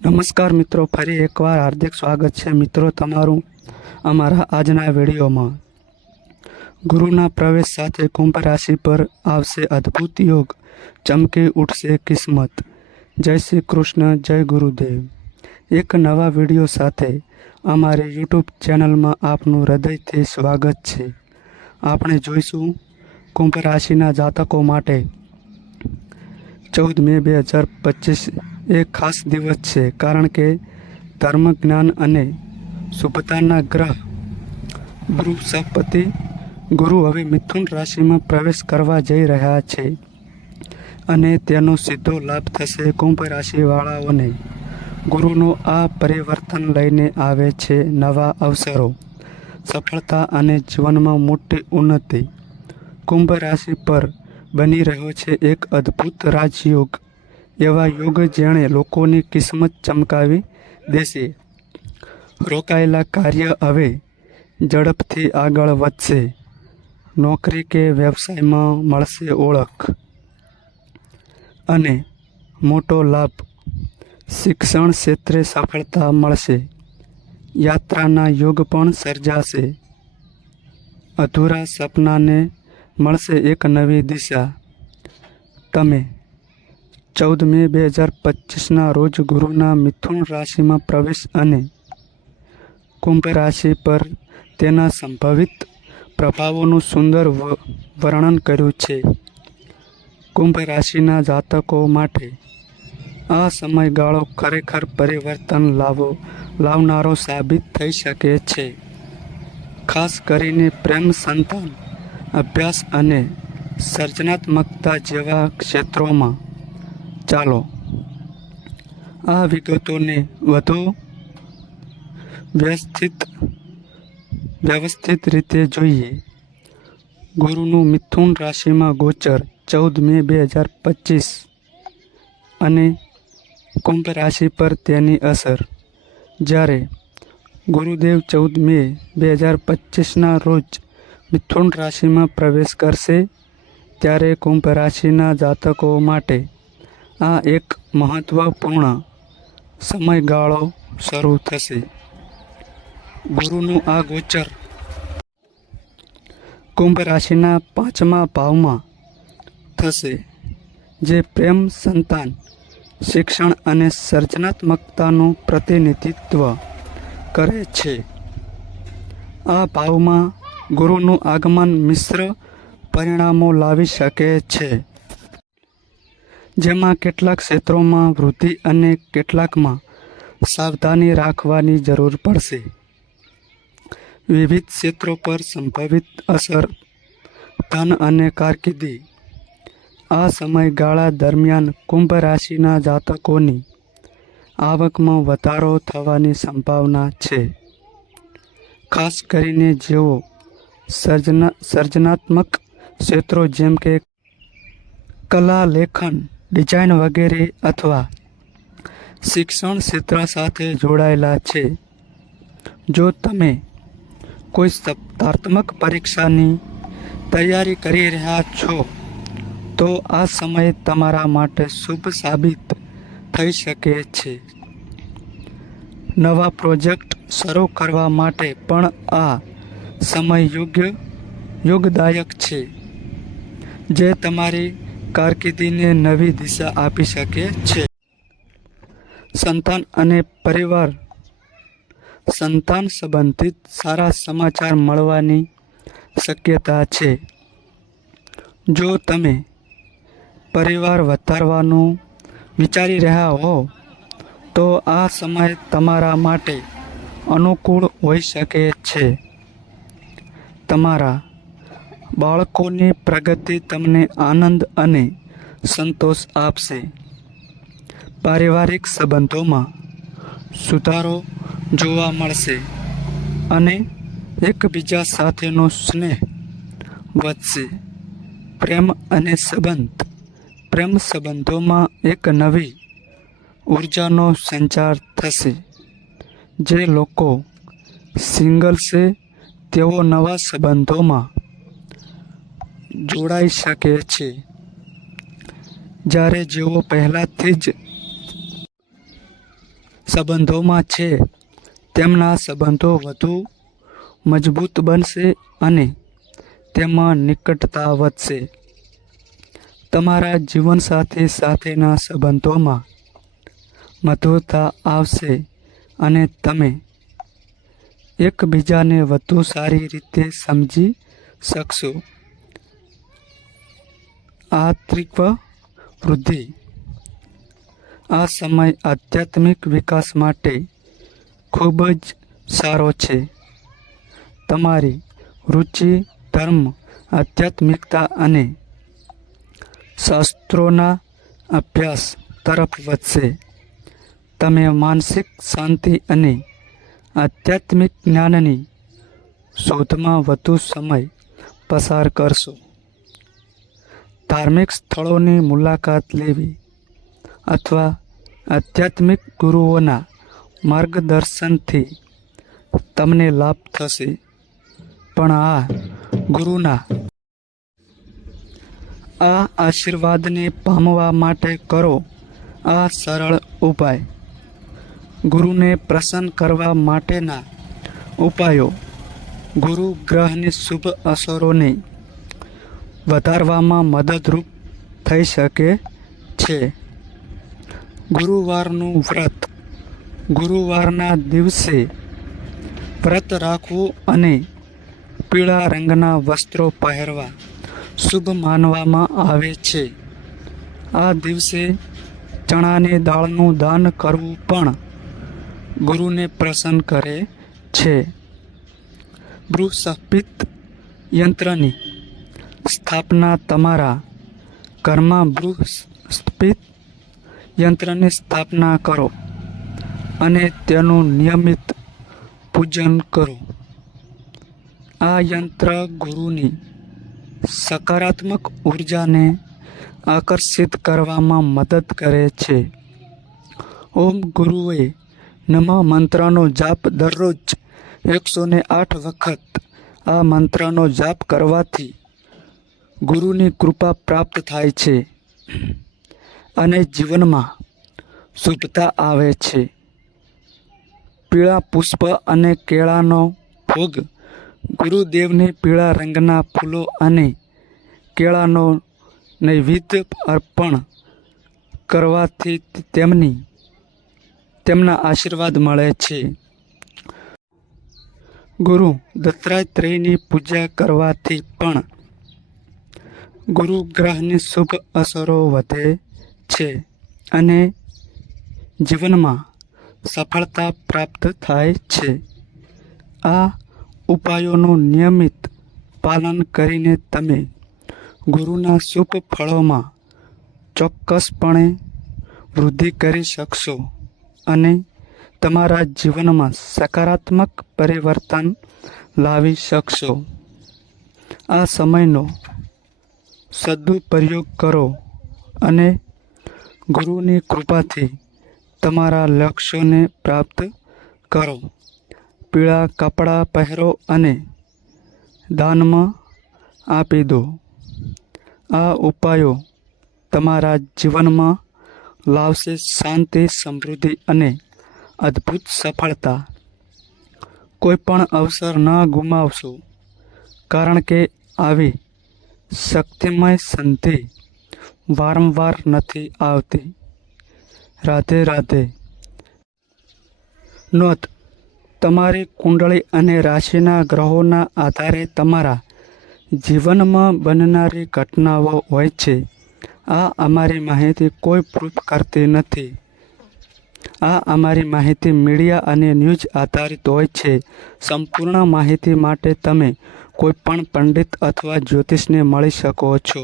નમસ્કાર મિત્રો, ફરી એકવાર હાર્દિક સ્વાગત છે મિત્રો તમારું અમારા આજના વિડીયોમાં। ગુરુના પ્રવેશ સાથે કુંભ રાશિ પર આવશે અદ્ભુત યોગ, ચમકી ઉઠશે કિસ્મત। જય શ્રી કૃષ્ણ, જય ગુરુદેવ। એક નવા વિડીયો સાથે અમારી યુટ્યુબ ચેનલમાં આપનું હૃદયથી સ્વાગત છે। આપણે જોઈશું કુંભ રાશિના જાતકો માટે 14 મે 2025 એક ખાસ દિવસ છે, કારણ કે ધર્મ, જ્ઞાન અને શુભતાના ગ્રહ બૃહસ્પતિ ગુરુ હવે મિથુન રાશિમાં પ્રવેશ કરવા જઈ રહ્યા છે અને તેનો સીધો લાભ થશે કુંભ રાશિવાળાઓને। ગુરુનું આ પરિવર્તન લઈને આવે છે નવા અવસરો, સફળતા અને જીવનમાં મોટી ઉન્નતિ। કુંભ રાશિ પર બની રહ્યો છે એક અદ્ભુત રાજયોગ, એવા યોગ જેણે લોકોની કિસ્મત ચમકાવી દેશે। રોકાયેલા કાર્ય હવે ઝડપથી આગળ વધશે, નોકરી કે વ્યવસાયમાં મળશે ઓળખ અને મોટો લાભ, શિક્ષણ ક્ષેત્રે સફળતા મળશે, યાત્રાના યોગ પણ સર્જાશે, અધૂરા સપનાને મળશે એક નવી દિશા। તમે 14 મે 2025ના રોજ ગુરુના મિથુન રાશિમાં પ્રવેશ અને કુંભ રાશિ પર તેના સંભવિત પ્રભાવોનું સુંદર વર્ણન કર્યું છે। કુંભ રાશિના જાતકો માટે આ સમયગાળો ખરેખર પરિવર્તન લાવનારો સાબિત થઈ શકે છે, ખાસ કરીને પ્રેમ, સંતાન, અભ્યાસ અને સર્જનાત્મકતા જેવા ક્ષેત્રોમાં। ચાલો આ વિગતોને વધુ વ્યવસ્થિત રીતે જોઈએ। ગુરુનું મિથુન રાશિમાં ગોચર 14 મે 2025 અને કુંભ રાશિ પર તેની અસર। જ્યારે ગુરુદેવ 14 મે 2025ના રોજ મિથુન રાશિમાં પ્રવેશ કરશે, ત્યારે કુંભ રાશિના જાતકો માટે આ એક મહત્વપૂર્ણ સમયગાળો શરૂ થશે। ગુરુનું આ ગોચર કુંભ રાશિના 5મા ભાવમાં થશે, જે પ્રેમ, સંતાન, શિક્ષણ અને સર્જનાત્મકતાનું પ્રતિનિધિત્વ કરે છે। આ ભાવમાં ગુરુનું આગમન મિશ્ર પરિણામો લાવી શકે છે, જેમાં કેટલાક ક્ષેત્રોમાં વૃદ્ધિ અને કેટલાકમાં સાવધાની રાખવાની જરૂર પડશે। વિવિધ ક્ષેત્રો પર સંભવિત અસર, ધન અને કારકિર્દી। આ સમયગાળા દરમિયાન કુંભ રાશિના જાતકોની આવકમાં વધારો થવાની સંભાવના છે, ખાસ કરીને જેઓ સર્જનાત્મક ક્ષેત્રો જેમ કે કલા, લેખન, ડિઝાઇન વગેરે અથવા શિક્ષણ ક્ષેત્ર સાથે જોડાયેલા છે। જો તમે કોઈ સ્પર્ધાત્મક પરીક્ષાની તૈયારી કરી રહ્યા છો, તો આ સમય તમારા માટે શુભ સાબિત થઈ શકે છે। નવા પ્રોજેક્ટ શરૂ કરવા માટે પણ આ સમય યોગદાયક છે, જે તમારી કારકિર્દીને નવી દિશા આપી શકે છે। સંતાન અને પરિવાર, સંતાન સંબંધિત સારા સમાચાર મળવાની શક્યતા છે। જો તમે પરિવાર વધારવાનું વિચારી રહ્યા હો, તો આ સમય તમારા માટે અનુકૂળ હોઈ શકે છે। તમારા બાળકોની પ્રગતિ તમને આનંદ અને સંતોષ આપશે। પારિવારિક સંબંધોમાં સુધારો જોવા મળશે અને એકબીજા સાથેનો સ્નેહ વધશે। પ્રેમ સંબંધોમાં એક નવી ઉર્જાનો સંચાર થશે। જે લોકો સિંગલ છે, તેઓ નવા સંબંધોમાં જોડાઈ શકે છે, જ્યારે જેઓ પહેલાથી જ સંબંધોમાં છે તેમના સંબંધો વધુ મજબૂત બનશે અને તેમાં નિકટતા વધશે. તમારા જીવનસાથી સાથેના સંબંધોમાં મધુરતા આવશે અને તમે એકબીજાને વધુ સારી રીતે સમજી શકશો. આંતરિક વૃદ્ધિ. આ સમય આધ્યાત્મિક વિકાસ માટે ખૂબ જ સારો છે. તમારી રુચિ ધર્મ, આધ્યાત્મિકતા અને શાસ્ત્રોના અભ્યાસ તરફ વધશે. તમે માનસિક શાંતિ અને આધ્યાત્મિક જ્ઞાનની શોધમાં વધુ સમય પસાર કરશો. ધાર્મિક સ્થળોની મુલાકાત લેવી અથવા આધ્યાત્મિક ગુરુઓના માર્ગદર્શનથી તમને લાભ થશે. પણ આ ગુરુના આ આશીર્વાદને પામવા માટે કરો આ સરળ ઉપાય. ગુરુને પ્રસન્ન કરવા માટેના ઉપાયો. ગુરુ ગ્રહની શુભ અસરોને વધારવામાં મદદરૂપ થઈ શકે છે. ગુરુવારનું વ્રત. ગુરુવારના દિવસે વ્રત રાખવું અને પીળા રંગના વસ્ત્રો પહેરવા શુભ માનવામાં આવે છે. આ દિવસે ચણાની દાળનું દાન કરવું પણ ગુરુને પ્રસન્ન કરે છે. બૃહસ્પતિ યંત્રની સ્થાપના. તમારા ઘરમાં બૃહસ્પતિ યંત્રની સ્થાપના કરો અને તેનું નિયમિત પૂજન કરો. આ યંત્ર ગુરુની સકારાત્મક ઉર્જાને આકર્ષિત કરવામાં મદદ કરે છે. ઓમ ગુરુએ નમઃ મંત્રનો જાપ દરરોજ 108 વખત. આ મંત્રનો જાપ કરવાથી ગુરુની કૃપા પ્રાપ્ત થાય છે અને જીવનમાં શુભતા આવે છે. પીળા પુષ્પ અને કેળાનો ભોગ. ગુરુદેવને પીળા રંગના ફૂલો અને કેળાનો નૈવેદ્ય અર્પણ કરવાથી તેમના આશીર્વાદ મળે છે. ગુરુ દત્તાત્રેયની પૂજા કરવાથી પણ ગુરુ ગ્રહની શુભ અસરો વધે છે અને જીવનમાં સફળતા પ્રાપ્ત થાય છે. આ ઉપાયોનું નિયમિત પાલન કરીને તમે ગુરુના શુભ ફળોમાં ચોક્કસપણે વૃદ્ધિ કરી શકશો અને તમારા જીવનમાં સકારાત્મક પરિવર્તન લાવી શકશો. આ સમયનો સદુપયોગ કરો અને ગુરુની કૃપાથી તમારા લક્ષ્યોને પ્રાપ્ત કરો. પીળા કપડાં પહેરો અને દાનમાં આપી દો. આ ઉપાયો તમારા જીવનમાં લાવશે શાંતિ, સમૃદ્ધિ અને અદ્ભુત સફળતા. કોઈ પણ અવસર ન ગુમાવશો, કારણ કે આવી શક્તિમય સંધિ વારંવાર નથી આવતી. રાધે રાધે. નોંધ: તમારી કુંડળી અને રાશિના ગ્રહોના આધારે તમારા જીવનમાં બનનારી ઘટનાઓ હોય છે. આ અમારી માહિતી કોઈ પ્રૂફ કરતી નથી. આ અમારી માહિતી મીડિયા અને ન્યૂઝ આધારિત હોય છે. સંપૂર્ણ માહિતી માટે તમે કોઈ પણ પંડિત અથવા જ્યોતિષને મળી શકો છો.